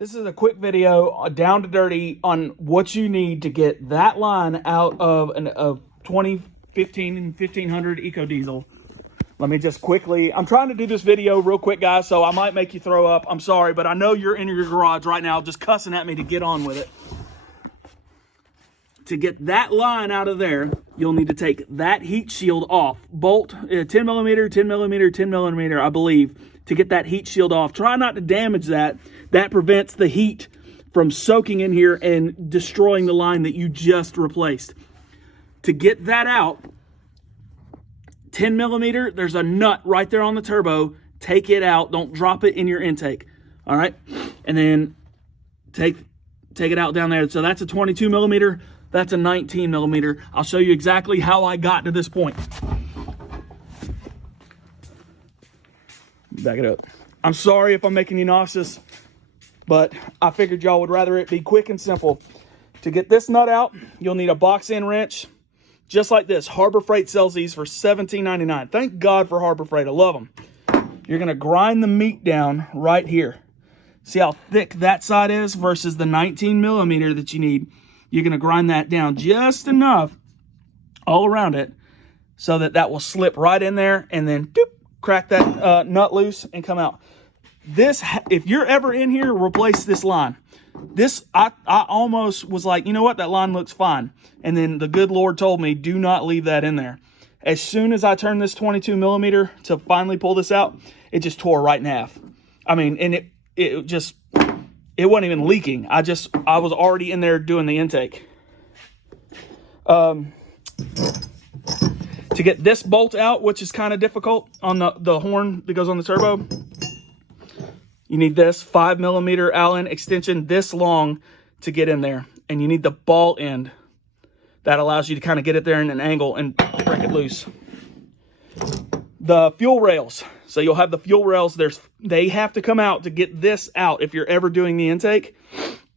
This is a quick video, down to dirty, on what you need to get that line out of a 2015 and 1500 ecodiesel. Let me just quickly, I'm trying to do this video real quick, guys, so I might make you throw up. I'm sorry, but I know you're in your garage right now just cussing at me to get on with it. To get that line out of there, you'll need to take that heat shield off. Bolt 10 millimeter, 10 millimeter, 10 millimeter, I believe, to get that heat shield off. Try not to damage that. That prevents the heat from soaking in here and destroying the line that you just replaced. To get that out, 10 millimeter, there's a nut right there on the turbo. Take it out. Don't drop it in your intake. All right? And then take it out down there. So that's a 22 millimeter. That's a 19 millimeter. I'll show you exactly how I got to this point. Back it up. I'm sorry if I'm making you nauseous, but I figured y'all would rather it be quick and simple. To get this nut out, you'll need a box end wrench, just like this. Harbor Freight sells these for $17.99. Thank God for Harbor Freight. I love them. You're going to grind the meat down right here. See how thick that side is versus the 19 millimeter that you need. You're going to grind that down just enough all around it so that that will slip right in there, and then doop, crack that nut loose and come out. This, if you're ever in here, replace this line. This, I almost was like, you know what, that line looks fine. And then the good Lord told me, do not leave that in there. As soon as I turned this 22 millimeter to finally pull this out, it just tore right in half. I mean, and it just, it wasn't even leaking. I was already in there doing the intake. To get this bolt out, which is kind of difficult on the horn that goes on the turbo, you need this 5 millimeter Allen extension this long to get in there. And you need the ball end. That allows you to kind of get it there in an angle and break it loose. The fuel rails. So you'll have the fuel rails. They have to come out to get this out. If you're ever doing the intake,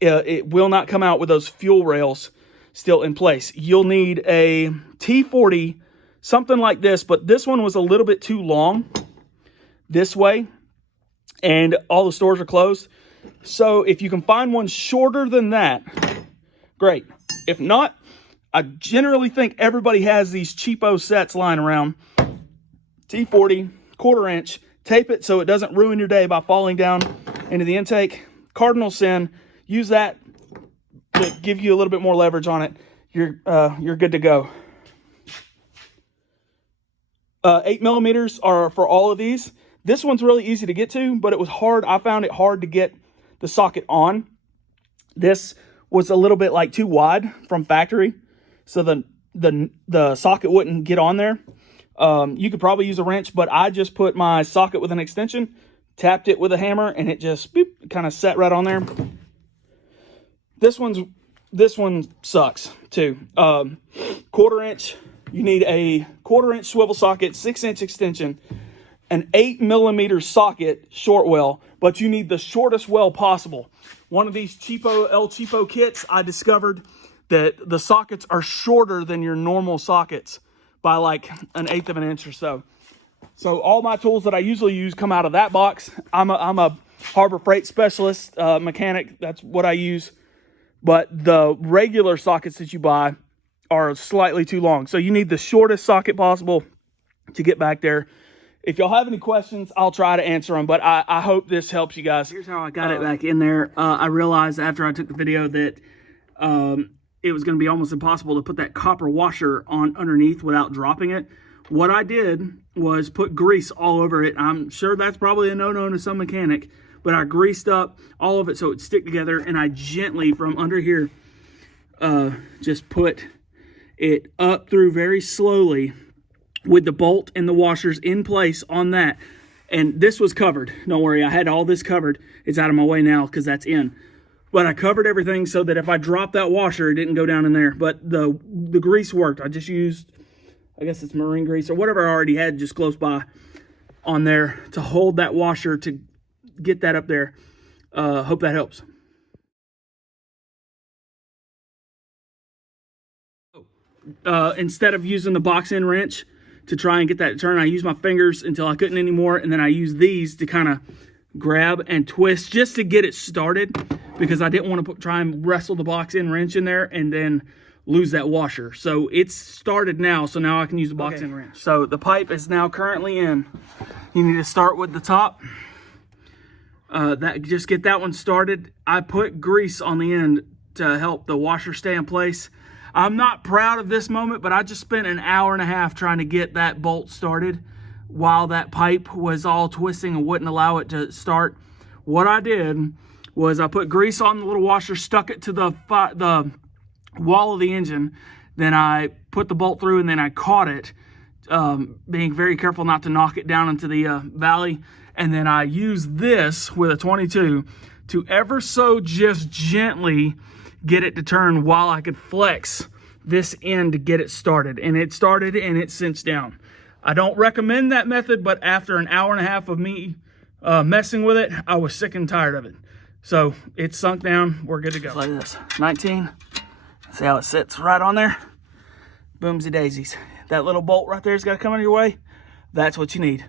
it will not come out with those fuel rails still in place. You'll need a T40, something like this, but this one was a little bit too long this way, and all the stores are closed. So if you can find one shorter than that, great. If not, I generally think everybody has these cheapo sets lying around. T40, 1/4 inch, tape it so it doesn't ruin your day by falling down into the intake. Cardinal sin, use that to give you a little bit more leverage on it. You're good to go. 8 millimeters are for all of these. This one's really easy to get to, but it was hard. I found it hard to get the socket on. This was a little bit like too wide from factory, so the socket wouldn't get on there. You could probably use a wrench, but I just put my socket with an extension, tapped it with a hammer, and it just boop, kind of set right on there. This one sucks too. 1/4 inch. You need a 1/4 inch swivel socket, 6 inch extension, an 8 millimeter socket, short well, but you need the shortest well possible. One of these El Cheapo kits, I discovered that the sockets are shorter than your normal sockets by like 1/8 of an inch or so. So all my tools that I usually use come out of that box. I'm a Harbor Freight specialist, mechanic. That's what I use. But the regular sockets that you buy are slightly too long. So you need the shortest socket possible to get back there. If y'all have any questions, I'll try to answer them, but I hope this helps you guys. Here's how I got it back in there. I realized after I took the video that it was going to be almost impossible to put that copper washer on underneath without dropping it. What I did was put grease all over it. I'm sure that's probably a no-no to some mechanic, but I greased up all of it so it would stick together, and I gently from under here just put it up through very slowly with the bolt and the washers in place on that. And this was covered. Don't worry, I had all this covered. It's out of my way now because that's in. But I covered everything so that if I dropped that washer, it didn't go down in there. But the grease worked. I just used, I guess it's marine grease or whatever I already had just close by on there to hold that washer to get that up there. Hope that helps. Instead of using the box end wrench to try and get that to turn, I used my fingers until I couldn't anymore, and then I used these to kind of grab and twist just to get it started, because I didn't want to try and wrestle the box in wrench in there and then lose that washer. So it's started now, so now I can use the box in wrench. So the pipe is now currently in. You need to start with the top. Just get that one started. I put grease on the end to help the washer stay in place. I'm not proud of this moment, but I just spent an hour and a half trying to get that bolt started while that pipe was all twisting and wouldn't allow it to start. What I did was I put grease on the little washer, stuck it to the wall of the engine, then I put the bolt through, and then I caught it, being very careful not to knock it down into the valley. And then I used this with a 22 to ever so just gently get it to turn while I could flex this end to get it started. And it started and it cinched down. I don't recommend that method, but after an hour and a half of me messing with it, I was sick and tired of it. So it's sunk down, we're good to go. Like this, 19. See how it sits right on there? Boomsy daisies. That little bolt right there's got to come out of your way. That's what you need.